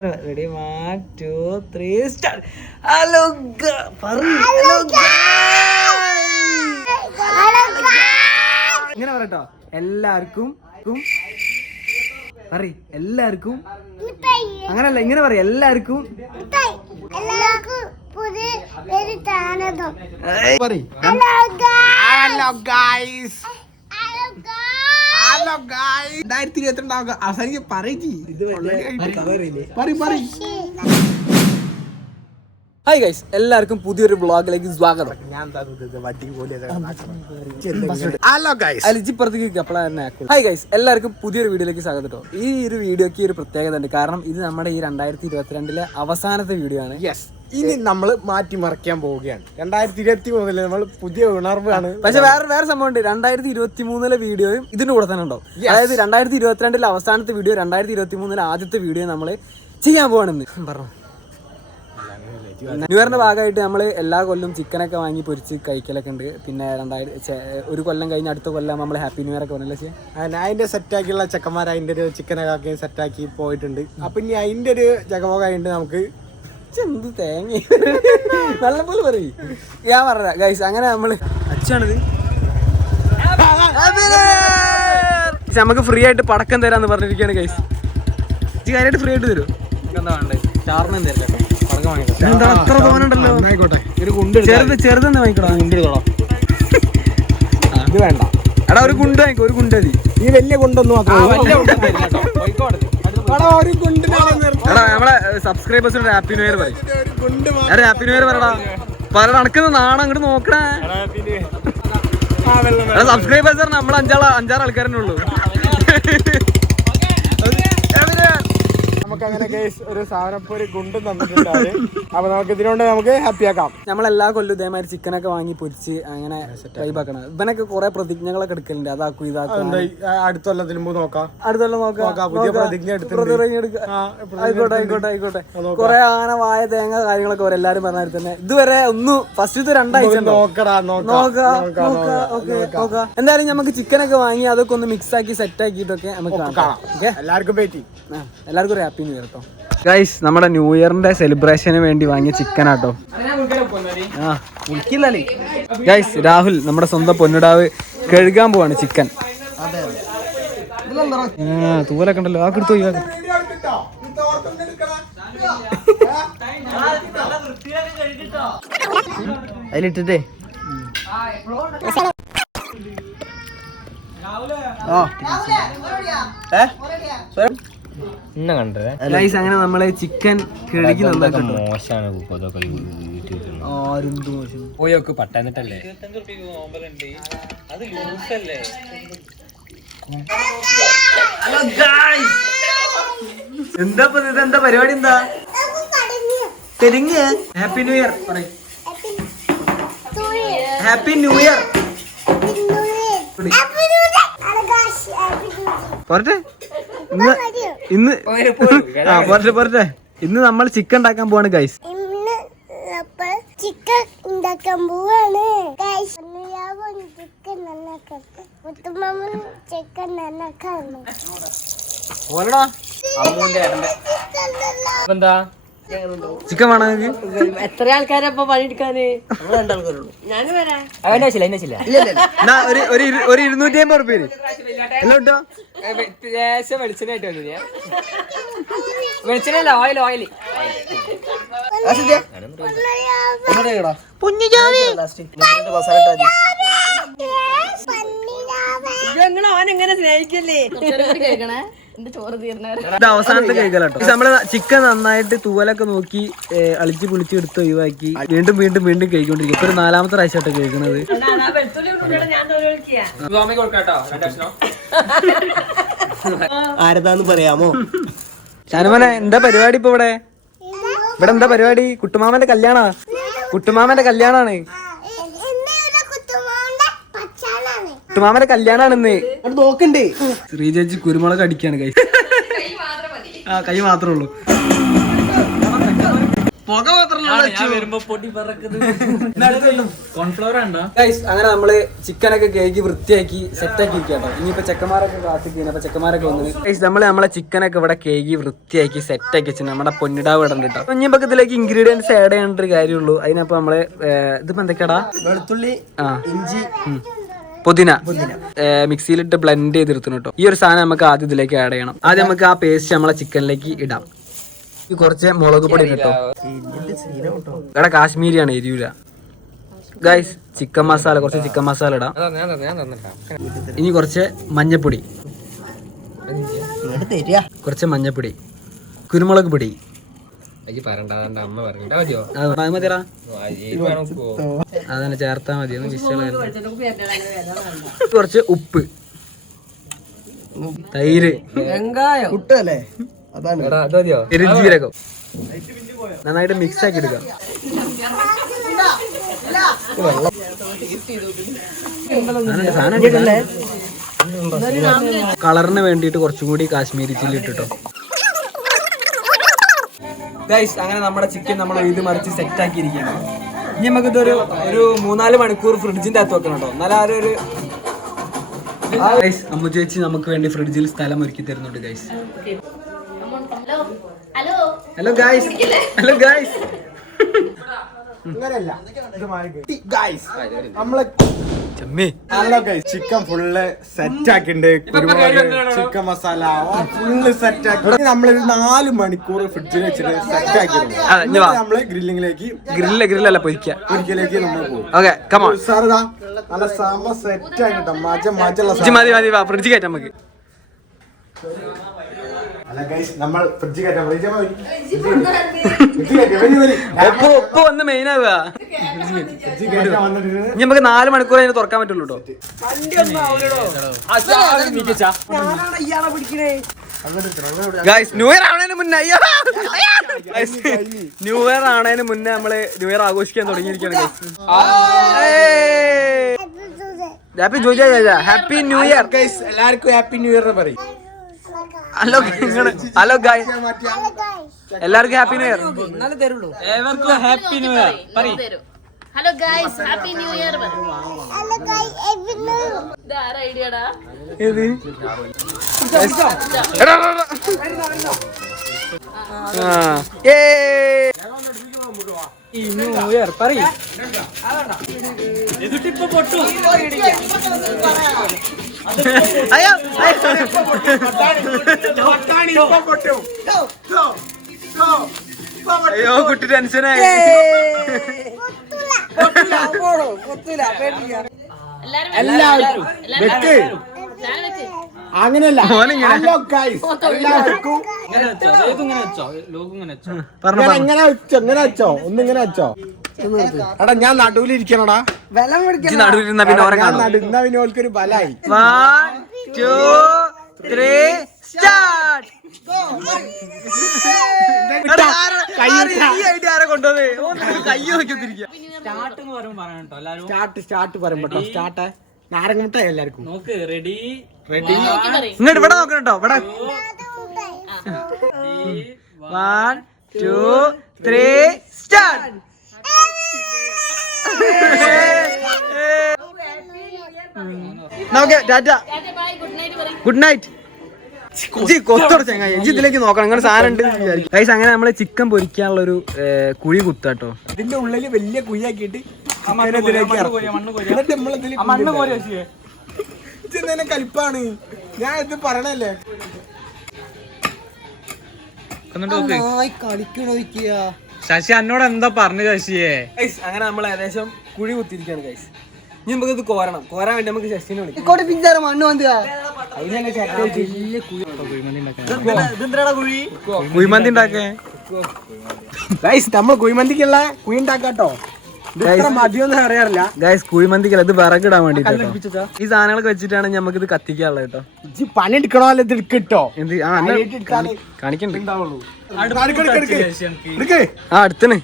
Ready, 1, 2, 3, start. Hello, ഇങ്ങനെ പറയട്ടോ എല്ലാവർക്കും എല്ലാവർക്കും അങ്ങനല്ല ഇങ്ങനെ പറയാം എല്ലാവർക്കും അവസാനിക്ക് ഹായ് ഗൈസ്, എല്ലാവർക്കും പുതിയൊരു വ്ളോഗിലേക്ക് സ്വാഗതം. ഹായ് ഗൈസ്, എല്ലാവർക്കും പുതിയൊരു വീഡിയോയിലേക്ക് സ്വാഗതം കേട്ടോ. ഈ ഒരു വീഡിയോക്ക് ഒരു പ്രത്യേകത ഉണ്ട്. കാരണം ഇത് നമ്മുടെ ഈ 2022 അവസാനത്തെ വീഡിയോ ആണ്. യെസ്, ഇനി നമ്മൾ മാറ്റിമറിക്കാൻ പോവുകയാണ്. 2023 നമ്മൾ പുതിയ ഉണർവാണ്. പക്ഷെ വേറെ സംഭവം ഉണ്ട്. 2023 വീഡിയോയും ഇതിന്റെ കൂടെ തന്നെ ഉണ്ടോ. അതായത് 2022 അവസാനത്തെ വീഡിയോ, 2023 ആദ്യത്തെ വീഡിയോ നമ്മൾ ചെയ്യാൻ പോവാണെന്ന് പറഞ്ഞു. ന്യൂ ഇയറിന്റെ ഭാഗമായിട്ട് നമ്മൾ എല്ലാ കൊല്ലം ചിക്കനൊക്കെ വാങ്ങി പൊരിച്ച് കഴിക്കലൊക്കെ ഉണ്ട്. പിന്നെ ഒരു കൊല്ലം കഴിഞ്ഞ് അടുത്ത കൊല്ലം നമ്മൾ ഹാപ്പി ന്യൂ ഇയർ ഒക്കെ പറഞ്ഞല്ലേ. അതിന്റെ സെറ്റാക്കിയുള്ള ചെക്കന്മാർ അതിന്റെ ഒരു ചിക്കനൊക്കെ സെറ്റാക്കി പോയിട്ടുണ്ട്. അപ്പൊ ഇനി അതിന്റെ ഒരു ജഗമോഗായിട്ട് നമുക്ക് എന്ത് തേങ്ങ നല്ല പോലെ പറയും. ഞാൻ പറഞ്ഞ ഗൈസ്, അങ്ങനെ നമ്മള് അച്ഛാണിത് നമുക്ക് ഫ്രീ ആയിട്ട് പടക്കം തരാന്ന് പറഞ്ഞിരിക്കുകയാണ് ഗൈസ്. കാര്യമായിട്ട് ഫ്രീ ആയിട്ട് തരും. എന്താ വേണ്ടേ? ചാറിനും തരില്ല കേട്ടോ. പടക്കം വാങ്ങിക്കോ. എന്താ അത്ര തോന്നുന്നുണ്ടല്ലോ. ആയിക്കോട്ടെ, ഒരു കുണ്ട് ചെറുതെന്ന് വാങ്ങിക്കോടാ. കുണ്ട് എടുത്തോളാം. ഇത് വേണ്ട എടാ, ഒരു കുണ്ട് വാങ്ങിക്കോ. ഒരു കുണ്ട് മതി. ഈ വലിയ കുണ്ടൊന്നും നമ്മളെ സബ്സ്ക്രൈബേഴ്സിനോട് ഹാപ്പി ന്യൂ ഇയർ പറയും. ഹാപ്പി ന്യൂ ഇയർ പറയടാ. പല നടക്കുന്ന നാണം അങ്ങോട്ട് നോക്കണേ. സബ്സ്ക്രൈബേഴ്സ് നമ്മൾ അഞ്ചാറ് ആൾക്കാരനെ ഉള്ളൂ. നമുക്ക് അങ്ങനെ ഒരു സാധനം ഒരു ഗുണ്ടും തന്നിട്ടുണ്ട്. അപ്പൊ നമുക്ക് ഇതിനോണ്ട് നമുക്ക് ഹാപ്പി ആക്കാം. നമ്മളെല്ലാ കൊല്ലം ഇതേമാതിരി ചിക്കനൊക്കെ വാങ്ങി പൊരിച്ച് അങ്ങനെ വൈബാക്കണം. ഇവനൊക്കെ കുറെ പ്രതിജ്ഞകളൊക്കെ എടുക്കലുണ്ട്. അതാക്കും ഇതാക്കും. അടുത്ത കൊല്ലത്തിന് മുമ്പ് നോക്കാം. പുതിയ പ്രതിജ്ഞ ആയിക്കോട്ടെ. കുറെ ആന വായ തേങ്ങ കാര്യങ്ങളൊക്കെ വരെ എല്ലാരും പറഞ്ഞാൽ തന്നെ ഇതുവരെ ഒന്നും ഫസ്റ്റ് 2 ആഴ്ച നോക്കാം. എന്തായാലും നമുക്ക് ചിക്കനൊക്കെ വാങ്ങി അതൊക്കെ ഒന്ന് മിക്സ് ആക്കി സെറ്റ് ആക്കിയിട്ടൊക്കെ നമുക്ക് കാണാം. എല്ലാവർക്കും ഒരു ഹാപ്പി ന്യൂ ഇയർ കേട്ടോ. ഗൈസ്, നമ്മുടെ ന്യൂ ഇയറിന്റെ സെലിബ്രേഷന് വേണ്ടി വാങ്ങിയ ചിക്കനാട്ടോ. ഗൈസ്, രാഹുൽ നമ്മുടെ സ്വന്തം പൊന്നിടാവ് കഴുകാൻ പോവാണ് ചിക്കൻ. തൂവലൊക്കെ ഉണ്ടല്ലോ. ആ കിടത്തു അതിലിട്ടിട്ടേ അങ്ങനെ നമ്മള് ചിക്കൻ കഴുകി നന്നാക്കട്ടോ. പോയൊക്കെ പട്ടാന്നിട്ടല്ലേ. എന്താ ഇതെന്താ പരിപാടി? എന്താ തെരിങ്? ഹാപ്പി ന്യൂ ഇയർ പറയും. ഹാപ്പി ന്യൂ ഇയർ പോരട്ടെ. ഇന്ന് നമ്മൾ ചിക്കൻ ഉണ്ടാക്കാൻ പോവാണ് ഗൈസ്. ചിക്കൻ ഉണ്ടാക്കാൻ പോവാണ് ഗൈസ്. ചിക്കൻ എന്താ ചിക്കൻ വേണം. എത്ര ആൾക്കാരപ്പ പണിയെടുക്കാന്? ഞാനും വരാം. ഒരു 250 റുപ്യ വെളിച്ചെണ്ണായിട്ട് വന്നില്ല. വെളിച്ചെണ്ണ ഓയിൽ അവനെങ്ങനെ സ്നേഹിക്കല്ലേ. അവസാനത്തെ കഴിക്കലോ. നമ്മള് ചിക്കൻ നന്നായിട്ട് തൂവലൊക്കെ നോക്കി അളിച്ച് പുളിച്ച് എടുത്ത് ഒഴിവാക്കി വീണ്ടും വീണ്ടും വീണ്ടും കഴിക്കൊണ്ടിരിക്കും. ഇപ്പൊ 4ാമത്തെ പ്രാവശ്യമായിട്ട് കഴിക്കുന്നത്. ആരതാന്ന് പറയാമോ? ഷാനുമോനെ, എന്താ പരിപാടി ഇപ്പൊ ഇവിടെ? എന്താ പരിപാടി? കുട്ടുമാമന്റെ കല്യാണാണ്. കുട്ടുമാമന്റെ കല്യാണാണെന്ന് നോക്കണ്ടേ. ശ്രീചേച്ചി കുരുമുളക് അടിക്കാണ്. കൈ മാത്രമേ ഉള്ളൂ. അങ്ങനെ നമ്മള് ചിക്കനൊക്കെ കേക്ക് വൃത്തിയാക്കി സെറ്റാക്കി ഇരിക്കട്ടോ. ഇനിയിപ്പോ ചെക്കന്മാരൊക്കെ കാത്തിരിക്കുന്നു. അപ്പൊ ചെക്കന്മാരൊക്കെ വന്നു നമ്മളെ ചിക്കനൊക്കെ ഇവിടെ കേക്ക് വൃത്തിയാക്കി സെറ്റാക്കി വെച്ചു. നമ്മുടെ പൊന്നിടാവ് ഇടണ്ടിട്ടോ. ഇനിയിപ്പോ ഇതിലേക്ക് ഇൻഗ്രീഡിയൻസ് ആഡ് ചെയ്യേണ്ട ഒരു കാര്യമുള്ളൂ. അതിനപ്പോ നമ്മള് ഇതിപ്പോ എന്തൊക്കെയാടാ? വെളുത്തുള്ളി, ഇഞ്ചി, പുതിന മിക്സിയിലിട്ട് ബ്ലെൻഡ് ചെയ്തെടുത്തു കേട്ടോ. ഈ ഒരു സാധനം നമുക്ക് ആദ്യം ഇതിലേക്ക് ആഡ് ചെയ്യണം. ആദ്യം നമുക്ക് ആ പേസ്റ്റ് നമ്മളെ ചിക്കനിലേക്ക് ഇടാം. കുറച്ച് മുളക് പൊടി കേട്ടോ. ഇവിടെ കാശ്മീരിയാണ്, എരിയൂല. ഗൈസ് ചിക്കൻ മസാല, കുറച്ച് ചിക്കൻ മസാല ഇടാം. ഇനി കുറച്ച് മഞ്ഞപ്പൊടി, കുറച്ച് മഞ്ഞപ്പൊടി, കുരുമുളക് പൊടി, അതന്നെ ചേർത്താ മതി. കുറച്ച് ഉപ്പ്, തൈര്, പെരുംജീരകം നന്നായിട്ട് മിക്സ് ആക്കി എടുക്കാം. കളറിന് വേണ്ടിയിട്ട് കുറച്ചും കൂടി കാശ്മീരി ചില്ലി ഇട്ടിട്ടോ. ഗൈസ് അങ്ങനെ നമ്മുടെ ചിക്കൻ നമ്മൾ ഇത് മറിച്ച് സെറ്റ് ആക്കിയിരിക്കുകയാണ്. ഇനി നമുക്ക് ഇതൊരു 3-4 മണിക്കൂർ ഫ്രിഡ്ജിന്റെ അകത്ത് വെക്കണം കേട്ടോ. എന്നാലും ആരൊരു അമ്മു ചേച്ചി നമുക്ക് വേണ്ടി ഫ്രിഡ്ജിൽ സ്ഥലം ഒരുക്കി തരുന്നുണ്ട് guys. Hello guys, hello guys. അങ്ങനെയല്ല, നമ്മളെ ചിക്കൻ ഫുള്ള് സെറ്റ് ആക്കിണ്ട്. ചിക്കൻ മസാല ഫുള്ള് സെറ്റ് ആക്കി നമ്മളൊരു 4 മണിക്കൂർ ഫ്രിഡ്ജിൽ വെച്ചിട്ട് സെറ്റ് ആക്കിയിട്ടുണ്ട്. നമ്മള് ഗ്രില്ലല്ല പൊരിക്കലേക്ക് നമ്മൾ പോകും. നല്ല സാമ സെറ്റ് ആക്കിട്ടോ. ഫ്രിഡ്ജ് കയറ്റാം നമുക്ക്. നമ്മൾ ഫ്രിഡ്ജ് കയറ്റാൻ ഉപ്പ് വന്ന് മെയിൻ ആവുക. ഇനി നമുക്ക് 4 മണിക്കൂർ അതിന് തുറക്കാൻ പറ്റുള്ളൂ കേട്ടോ. ന്യൂ ഇയർ ആവണേന് മുന്നേ നമ്മള് ന്യൂ ഇയർ ആഘോഷിക്കാൻ തുടങ്ങിയിരിക്കുകയാണ്. Happy happy new year. എല്ലാവർക്കും ഹാപ്പി ന്യൂ ഇയർ പറയും. ഹലോ ഹലോ ഗായ്, എല്ലാവർക്കും ഹാപ്പി ന്യൂ ഇയർ. ഏവർക്കും happy new year. Hello guys, happy new year. Hello guys, happy new year. ഇതാരാ ഐഡിയടാ? ഏത് ന്യൂ ഇയർ പറയ്. അയ്യോ കുട്ടി ടെൻഷനായി. എല്ലാവർക്കും അങ്ങനെയല്ല. എങ്ങനെ വെച്ചോ ഒന്നിങ്ങനെ വെച്ചോ. എടാ ഞാൻ നടുവിലിരിക്കണടാ. നടുവിലിരുന്ന പിന്നെ നടുന്ന പിന്നെ ഓൽക്കൊരു ബലായി. 1 2 3 സ്റ്റാർട്ട്. സ്റ്റാർട്ട് പറയുമ്പോ സ്റ്റാർട്ട് നാരങ്ങമുട്ടായി എല്ലാവർക്കും. റെഡി ഇങ്ങോട്ട് ഇവിടെ നോക്കണം കേട്ടോ. ഇവിടെ 1 2 3 സ്റ്റാർട്ട്. Good night. കൊത്തോടെ ചങ്ങായി ഇതിലേക്ക് നോക്കണം. അങ്ങനെ സാധനം ഉണ്ട്. അങ്ങനെ നമ്മള് ചിക്കൻ പൊരിക്കാനുള്ള ഒരു കുഴി കുത്താട്ടോ. ഇതിന്റെ ഉള്ളില് വലിയ കുഴിയാക്കിയിട്ട് കലിപ്പാണ്. ഞാൻ ഇത് പറയണല്ലേ. ശശി എന്നോട് എന്താ പറഞ്ഞു ശശിയെ? അങ്ങനെ നമ്മൾ ഏകദേശം കുഴി കുത്തിയിരിക്കാണ് ഗൈസ്. ഇനി നമുക്ക് ഇത് കോരണം. കോരാൻ വേണ്ടി നമുക്ക് ശശിനെ വിളിക്കാം. കുഴിമന്തി ഉണ്ടാക്കേ ഗൈസ്. നമ്മൾ കുഴിമന്തിക്കുള്ള കുഴി ഉണ്ടാക്കാട്ടോ. മതിയൊന്നും അറിയാറില്ല ഗൈസ്. കുഴിമന്തിക്കല്ല, ഇത് വിറകിടാൻ വേണ്ടിട്ട്. ഈ സാധനങ്ങളൊക്കെ വെച്ചിട്ടാണ് നമുക്ക് ഇത് കത്തിക്കാനുള്ളത് കേട്ടോ. പണി എടുക്കണോ അല്ല ഇത് എടുക്കട്ടോ. കാണിക്കണ്ടേ? അടുത്തണ്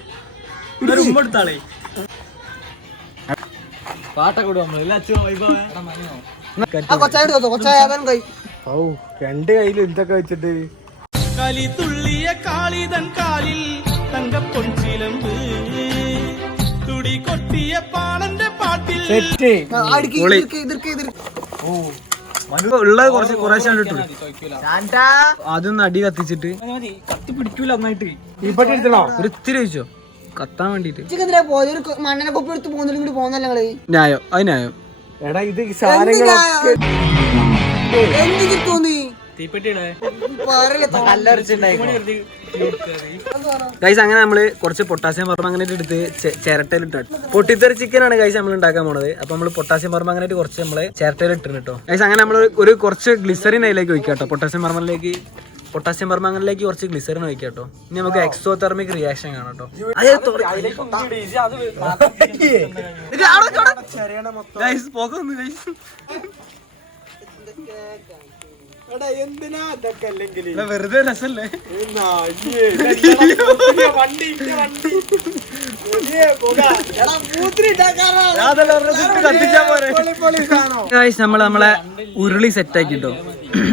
രണ്ട് കയ്യിലും ഇതൊക്കെ വെച്ചിട്ട് കലി തുള്ളിയ കാളിതൻ കാലിൽ തങ്കപ്പൊൻചില ഉള്ളത് കുറേശ്ശെ ഇട്ടു. അതൊന്ന് അടി കത്തിച്ചിട്ട് കത്തി പിടിക്കൂല നന്നായിട്ട്. ഒരു ഇത്തിരി വെച്ചോ കത്താൻ വേണ്ടിട്ട്. മണ്ണനെ കൊപ്പി എടുത്ത് പോകുന്നതിലും കൂടി പോകുന്നല്ലേ നിങ്ങള്? ന്യായോ അത് ന്യായോ. എടാ ഇത് സാധനങ്ങളൊക്കെ തോന്നി ഗൈസ് അങ്ങനെ നമ്മള് കുറച്ച് പൊട്ടാസ്യം പെർമാംഗനേറ്റ് എടുത്ത് ചിരട്ടയിലിട്ട് പൊട്ടിത്തെറി ചിക്കൻ ആണ് ഗൈസ് നമ്മൾ ഉണ്ടാക്കാൻ പോണത്. അപ്പൊ നമ്മള് പൊട്ടാസ്യം പെർമാംഗനേറ്റ് കുറച്ച് നമ്മള് ചിരട്ടയിൽ ഇട്ടിരുന്നു കേട്ടോ ഗൈസ്. അങ്ങനെ നമ്മൾ ഒരു കുറച്ച് ഗ്ലിസറിൻ അതിലേക്ക് ഒഴിക്കാം കേട്ടോ. പൊട്ടാസ്യം പെർമാംഗനിലേക്ക് കുറച്ച് ഗ്ലിസറിൻ ഒഴിക്കാം കേട്ടോ. ഇനി നമുക്ക് എക്സോതെർമിക് റിയാക്ഷൻ കാണാം കേട്ടോ. വെറുതെ രസല്ലേ. നമ്മളെ ഉരുളി സെറ്റ് ആക്കിട്ടോ.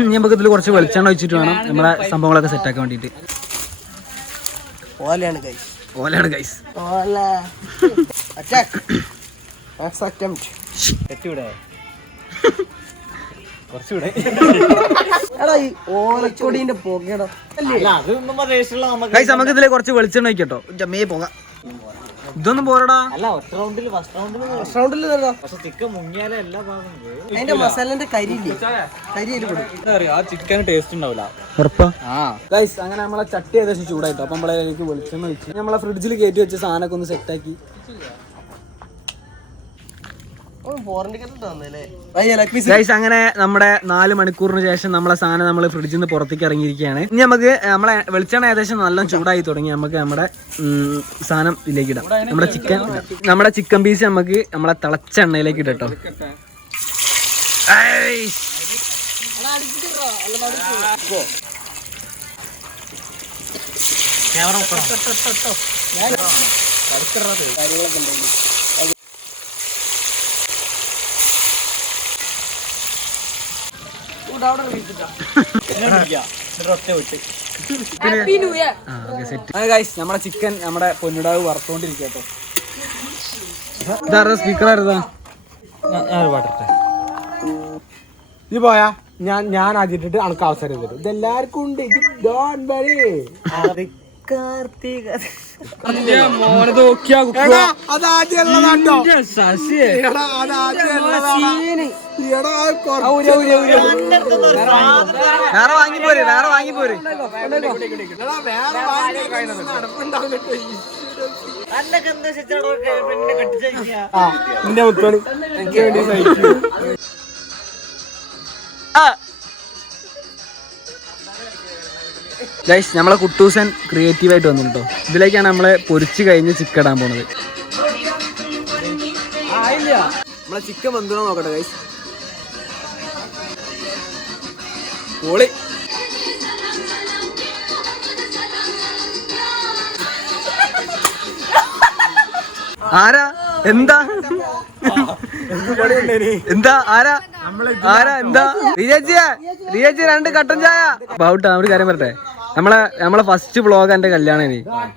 ഇനി നമുക്ക് ഇതിൽ കുറച്ച് വെളിച്ചെണ്ണ ഒഴിച്ചിട്ട് വേണം നമ്മളെ സംഭവങ്ങളൊക്കെ സെറ്റ് ആക്കാൻ വേണ്ടിട്ട്. ഓലയാണ് ഗൈസ്. ഓലക്കൊടിന്റെ പുകടോ ഗൈസ് നമുക്ക് ഇതിലെ കുറച്ച് വെളിച്ചെണ്ണ ഒഴിക്കട്ടോ. ജമ്മേ പോക ഇതൊന്നും പോരടാ. അതിന്റെ മസാലന്റെ കരിയില്ലേ ചിക്കൻ ടേസ്റ്റ് ഉണ്ടാവില്ല ഉറപ്പാ. ഗൈസ് അങ്ങനെ നമ്മളെ ചട്ടി ഏകദേശം ചൂടായിട്ടോ. അപ്പൊ നമ്മളതിലേക്ക് വെളിച്ചെണ്ണ ഒഴിച്ച് നമ്മളെ ഫ്രിഡ്ജിൽ കയറ്റി വെച്ച സാധനമൊക്കെ ഒന്ന് സെറ്റാക്കി. ഗൈസ് അങ്ങനെ നമ്മുടെ 4 മണിക്കൂറിന് ശേഷം നമ്മളെ സാധനം നമ്മൾ ഫ്രിഡ്ജിൽ നിന്ന് പുറത്തേക്ക് ഇറങ്ങിയിരിക്കുകയാണ്. ഇനി നമുക്ക് നമ്മളെ വെളിച്ചെണ്ണ ഏകദേശം നല്ല ചൂടായി തുടങ്ങി. നമുക്ക് നമ്മുടെ സാധനം ഇതിലേക്ക് ഇടാം. നമ്മുടെ ചിക്കൻ പീസ് നമുക്ക് നമ്മളെ തിളച്ച എണ്ണയിലേക്ക് ഇടട്ടോ. നമ്മുടെ ചിക്കൻ നമ്മുടെ പൊന്നിടാവ് വറുത്തോണ്ടിരിക്കട്ടോ. ഇതാരുടെ സ്പീക്കറായിരുന്നാ ഇത് പോയാ ഞാൻ ആദ്യമായിട്ട് അനക്ക് അവസരം തരും. ഇതെല്ലാവർക്കും ഉണ്ട്. ഇത് വേറെ വാങ്ങിപ്പോര്. നിന്റെ മുത്തോളി എനിക്ക് വേണ്ടി സഹിക്കും. ഗൈസ് നമ്മളെ കുട്ടൂസൻ ക്രിയേറ്റീവായിട്ട് വന്നിട്ടോ. ഇതിലേക്കാണ് നമ്മളെ പൊരിച്ച് കഴിഞ്ഞ് ചിക്കൻ ഇടാൻ പോണത്. നമ്മളെ ചിക്കൻ വെന്തോ നോക്കട്ടെ ഗൈസ്. പൊളി. ആരാ എന്താ ആരാ എന്താ റിയച്ചി 2 കട്ടൻ ചായ ബൗട്ടാ. ഒരു കാര്യം പറട്ടെ, നമ്മളെ ഫസ്റ്റ് വ്ളോഗ് എന്റെ കല്യാണം,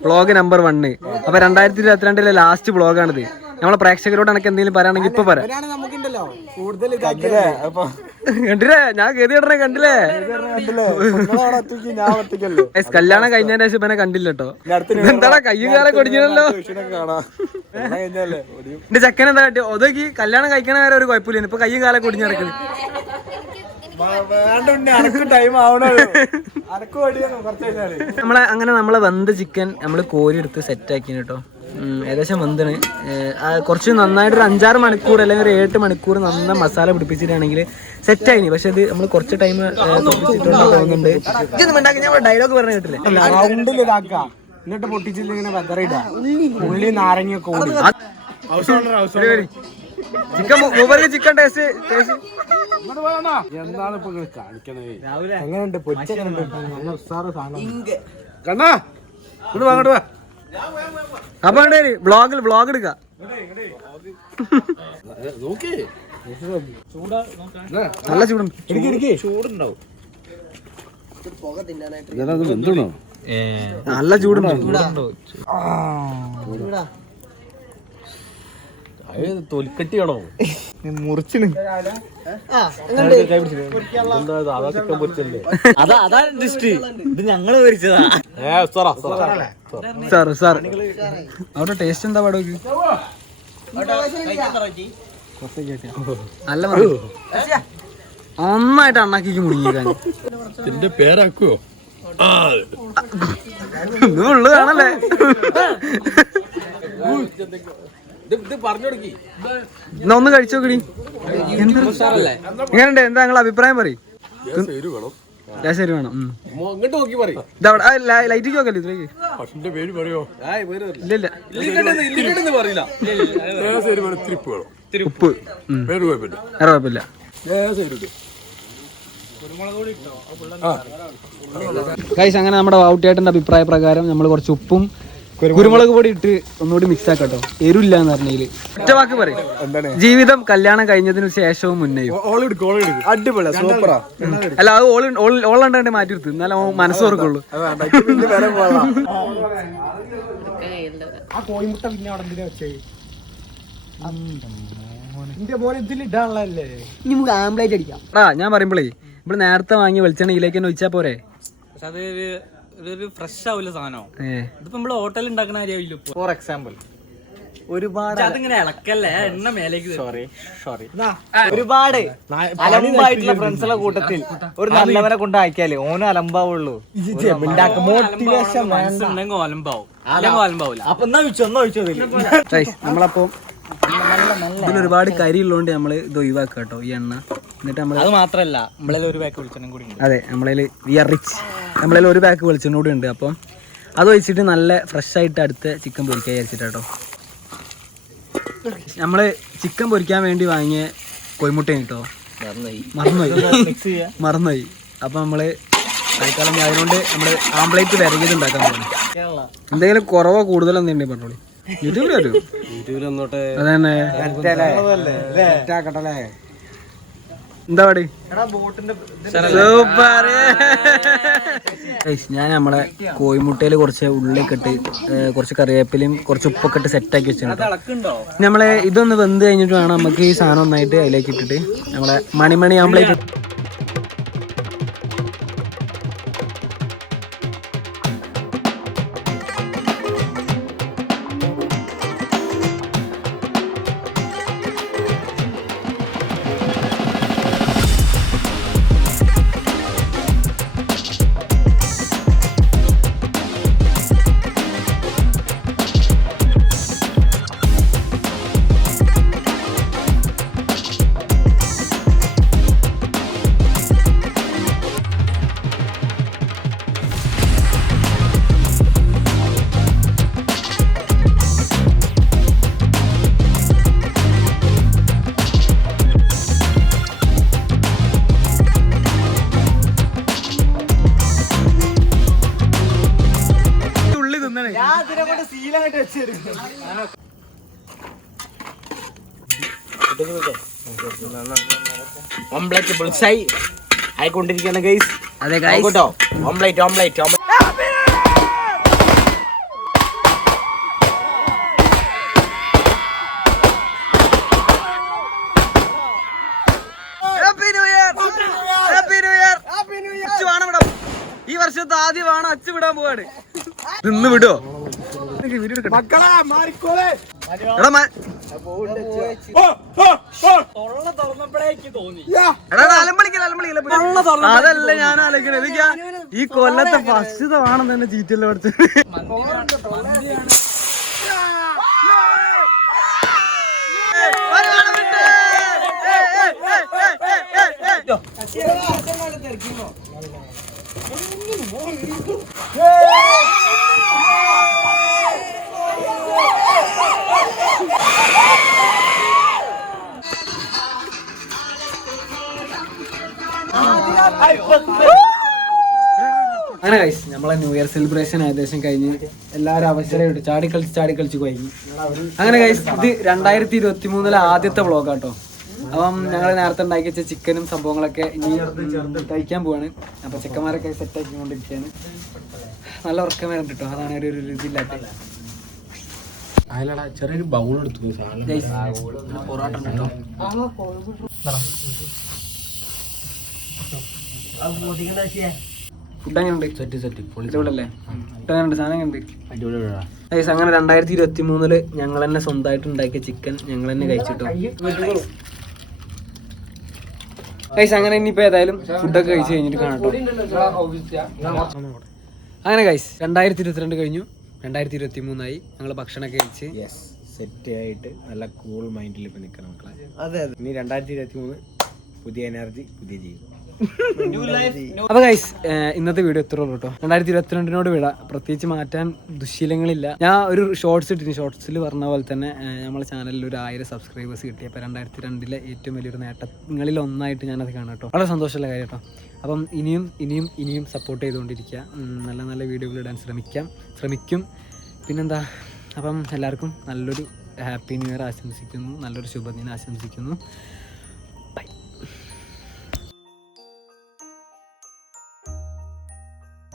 വ്ളോഗ് നമ്പർ 1. അപ്പൊ 2022 ലാസ്റ്റ് വ്ളോഗാണിത്. നമ്മളെ പ്രേക്ഷകരോട് എനിക്ക് എന്തെങ്കിലും പറയാണെങ്കിൽ ഇപ്പൊ പറയാം. കണ്ടില്ലേ ഞാൻ ഗതികടനെ കണ്ടില്ലേ. കല്യാണം കഴിഞ്ഞതിന് ശേഷം ഇവനെ കണ്ടില്ല കേട്ടോ. എന്താടാ കയ്യും കാലം കൊടിഞ്ഞല്ലോ. എന്റെ ചെക്കൻ എന്താ കാട്ടിയോ ഒതുക്കി കല്യാണം കഴിക്കണ വരെ ഒരു കുഴപ്പമില്ല. ഇപ്പൊ കയ്യും കാലം കൊടിഞ്ഞു നടക്കുന്നത്. നമ്മളെ വെന്ത ചിക്കൻ നമ്മള് കോരിയെടുത്ത് സെറ്റ് ആക്കി കേട്ടോ. ഏകദേശം വെന്താണ്. കുറച്ച് നന്നായിട്ട് ഒരു 5-6 മണിക്കൂർ അല്ലെങ്കിൽ ഒരു 7 മണിക്കൂർ നന്നായി മസാല പിടിപ്പിച്ചിട്ടാണെങ്കിൽ സെറ്റ് ആയിനി. പക്ഷെ അത് നമ്മൾ കുറച്ച് ടൈം തോന്നുന്നുണ്ട്. ഡയലോഗ് പറഞ്ഞു കേട്ടില്ലേ. എന്നിട്ട് പൊട്ടിച്ചിട്ട് ഇങ്ങനെ വെതറിയിടാ. ഉള്ളി നാരങ്ങയൊക്കെ കൂടി ചിക്കൻ ടേസ്റ്റ് എന്താണ് ഇപ്പൊ കാണിക്കണേ. എങ്ങനെയുണ്ട് പൊരിച്ചെങ്ങനെയുണ്ട്? നല്ല ഉസാറ് സാധനം കണ്ണാ. ഇങ്ങോട്ട് വാ, ഇങ്ങോട്ട് വാ. അപ്പൊ വ്ളോഗ് എടുക്കാം. നല്ല ചൂടുണ്ട്. ചൂടുണ്ടാവും. നല്ല ചൂടുണ്ട്. തൊലിക്കട്ടിയാണോ മുറിച്ചിന് അതാ ഡിസ്റ്റ് ഇത് ഞങ്ങള് ഭരിച്ചതാ. സാർ അവിടെ ടേസ്റ്റ് എന്താ പാടോ? നല്ല നന്നായിട്ട് അണ്ണാക്കിക്ക് മുടിങ്ങിക്കാൻ എന്റെ പേരാക്കുവോ? ഉള്ളു കാണല്ലേ. എന്നാ ഒന്ന് കഴിച്ചു നോക്കടി. എങ്ങനെയുണ്ട്? എന്താ നിങ്ങളെ അഭിപ്രായം പറയും? ശരി വേണം. ഇങ്ങോട്ട് നോക്കി പറയും. ലൈറ്റിക്ക് നോക്കല്ലേ ഇതിലേക്ക്? പേര് പറയോ? ഇല്ല ഉപ്പ് പേര് കുഴപ്പമില്ല. വേറെ കുഴപ്പമില്ല. ഗൈസ് അങ്ങനെ നമ്മുടെ വാവുട്ടിയേട്ടന്റെ അഭിപ്രായ പ്രകാരം നമ്മൾ കുറച്ച് ഉപ്പും കുരുമുളക് പൊടി ഇട്ട് ഒന്നുകൂടി മിക്സ് ആക്കട്ടോ. എരുല്ല എന്ന് പറഞ്ഞതില് ഒറ്റ വാക്ക് പറയും. ജീവിതം കല്യാണം കഴിഞ്ഞതിനു ശേഷവും മുന്നേയും. അടിപൊളിയാ, സൂപ്പറാ. അല്ല അത് ഓളുണ്ടാണ്ട് മാറ്റി എടുത്തു എന്നാലും മനസ്സ് ഓർക്കുള്ളൂ. ആ കോഴിമുട്ട പിന്നെ അവിടെ എന്തിനാ വെച്ചേ? എന്റെ പോലെ ഇതിലിടാനുള്ളതല്ലേ? ഇനി നമുക്ക് ആംപ്ലേറ്റ് അടിക്കാം. ഞാൻ പറയുമ്പോഴേ ഇവിടെ നേരത്തെ വാങ്ങി വെളിച്ചെണ്ണ ഇതിലേക്ക് തന്നെ ഒഴിച്ചാ പോരെ? ഒരു ഫ്രഷ് ആവില്ല സാധനം. ഇതിപ്പോ നമ്മള് ഹോട്ടലിൽ ഉണ്ടാക്കുന്ന കാര്യമില്ല. ഫോർ എക്സാമ്പിൾ ഒരുപാട് അതിങ്ങനെ ഇളക്കല്ലേ എണ്ണ മേലേക്ക്. സോറി ഒരുപാട് അലമ്പായിട്ടുള്ള ഫ്രണ്ട്സുകളുടെ കൂട്ടത്തിൽ ഒരു നല്ലവരെ കൊണ്ട് ആക്കിയാലേ ഓനും അലമ്പാവുള്ളൂ. മോട്ടിവേഷൻ അലമ്പാവില്ല. അപ്പൊ എന്നാ ഒഴിച്ചോ നമ്മളപ്പോ ഇതിലൊരുപാട് കരി ഉള്ളതുകൊണ്ട് നമ്മള് ഇത് ഒഴിവാക്കുക കേട്ടോ ഈ എണ്ണ. എന്നിട്ട് നമ്മള് അത് മാത്രല്ല നമ്മളെ ഒരു പാക്ക് വെളിച്ചെണ്ണ കൂടി ഉണ്ട്. അതെ നമ്മളതിൽ ഒരു പാക്ക് വെളിച്ചെണ്ണ കൂടി ഉണ്ട്. അപ്പം അത് ഒഴിച്ചിട്ട് നല്ല ഫ്രഷ് ആയിട്ട് അടുത്ത ചിക്കൻ പൊരിക്കാൻ വിചാരിച്ചിട്ടോ. നമ്മള് ചിക്കൻ പൊരിക്കാൻ വേണ്ടി വാങ്ങിയ കോഴിമുട്ടയും കിട്ടോ മറന്നുപോയി. അപ്പൊ നമ്മള് തൽക്കാലം അതിനോണ്ട് നമ്മള് ആംപ്ലേറ്റ് വിരകിയത് ഉണ്ടാക്കാൻ പോകുന്നു. എന്തെങ്കിലും കുറവോ കൂടുതലോ എന്തെങ്കിലും പറഞ്ഞോളി. യൂട്യൂബിൽ വരും. അതന്നെ എന്താ പാടി? സൂപ്പർ. ഞാൻ നമ്മളെ കോഴിമുട്ടയിൽ കുറച്ച് ഉള്ളിയൊക്കെ ഇട്ട് കുറച്ച് കറിവേപ്പിലയും കുറച്ച് ഉപ്പൊക്കെ ഇട്ട് സെറ്റാക്കി വെച്ചിട്ടുണ്ട്. നമ്മളെ ഇതൊന്ന് വെന്ത് കഴിഞ്ഞിട്ട് വേണം നമുക്ക് ഈ സാധനം ഒന്നായിട്ട് അതിലേക്ക് ഇട്ടിട്ട് നമ്മളെ മണി ആംപ്ലേറ്റ് ഓംപ്ലേറ്റ് ബുൾസൈ ആയിക്കൊണ്ടിരിക്കുകയാണ് ഗൈസ്. അതെ ഗൈസ്, ഓംപ്ലേറ്റ് ഈ വർഷത്തെ ആദ്യമാണ് അച്ചു വിടാൻ പോവാണ്. നിന്ന് വിടോ മക്കളെ മാറിക്കോളെ. അതല്ല ഞാൻ ആലോചിക്കണത്. ഈ കൊല്ലത്തെ ഫസ്റ്റ് വേണം തന്നെ ചീറ്റെല്ലാം പഠിച്ചത്. അങ്ങനെ ഗൈസ് നമ്മളെ ന്യൂ ഇയർ സെലിബ്രേഷൻ ഏകദേശം കഴിഞ്ഞ് എല്ലാവരും അവസരം ചാടി കളിച്ച് കഴിഞ്ഞു. അങ്ങനെ ഗൈസ് ഇത് 2023 ആദ്യത്തെ വ്ളോഗാട്ടോ. അപ്പം ഞങ്ങൾ നേരത്തെ ഉണ്ടാക്കി വെച്ച ചിക്കനും സംഭവങ്ങളൊക്കെ ഇനി കഴിക്കാൻ പോവാണ്. അപ്പൊ ചെക്കന്മാരൊക്കെ സെറ്റ് ആക്കിക്കൊണ്ടിരിക്കുകയാണ്. നല്ല ഉറക്കം വരണ്ട കേട്ടോ, അതാണ് ഒരു ഇതില്ലാത്ത. അതിലടാ ചെറിയൊരു ബൗൾ എടുത്തു സാധനം. പൊറോട്ട ഉണ്ടോ? ഫുഡ് എങ്ങനെയുണ്ട്? അടിപൊളിയല്ലേ? ഫുഡ് എങ്ങനെയുണ്ട്? സാധനം എങ്ങനെയുണ്ട്? ഗൈസ് അങ്ങനെ 2023 ഞങ്ങൾ തന്നെ സ്വന്തമായിട്ട് ഉണ്ടാക്കിയ ചിക്കൻ ഞങ്ങൾ തന്നെ കഴിച്ചിട്ടോ. ഗൈസ് അങ്ങനെ ഇനിയിപ്പോ ഏതായാലും ഫുഡൊക്കെ കഴിച്ച് കഴിഞ്ഞിട്ട് കാണട്ടോ. അങ്ങനെ ഗൈസ് 2022 കഴിഞ്ഞു, 2023 ഞങ്ങൾ ഭക്ഷണമൊക്കെ കഴിച്ച് സെറ്റ് ആയിട്ട് നല്ല കൂൾ മൈൻഡിൽ ഇപ്പൊ നിൽക്കണം മക്കളെ. അതെ ഇനി 2023 പുതിയ എനർജി, പുതിയ ജീവിതം. അപ്പൊ ഗൈസ് ഇന്നത്തെ വീഡിയോ എത്ര ഉള്ളൂ കേട്ടോ. 2022 വിട, പ്രത്യേകിച്ച് മാറ്റാൻ ദുശീലങ്ങളില്ല. ഞാൻ ഒരു ഷോർട്സ് ഇട്ടിന്, ഷോർട്സിൽ പറഞ്ഞ പോലെ തന്നെ നമ്മളെ ചാനലിൽ ഒരു 1000 സബ്സ്ക്രൈബേഴ്സ് കിട്ടി. അപ്പോൾ 2002 ഏറ്റവും വലിയൊരു നേട്ടങ്ങളിൽ ഒന്നായിട്ട് ഞാനത് കാണാം കേട്ടോ. വളരെ സന്തോഷമുള്ള കാര്യം കേട്ടോ. അപ്പം ഇനിയും സപ്പോർട്ട് ചെയ്തുകൊണ്ടിരിക്കുക. നല്ല നല്ല വീഡിയോകൾ ഇടാൻ ശ്രമിക്കും. പിന്നെന്താ, അപ്പം എല്ലാവർക്കും നല്ലൊരു ഹാപ്പി ന്യൂ ഇയർ ആശംസിക്കുന്നു, നല്ലൊരു ശുഭദിനം ആശംസിക്കുന്നു.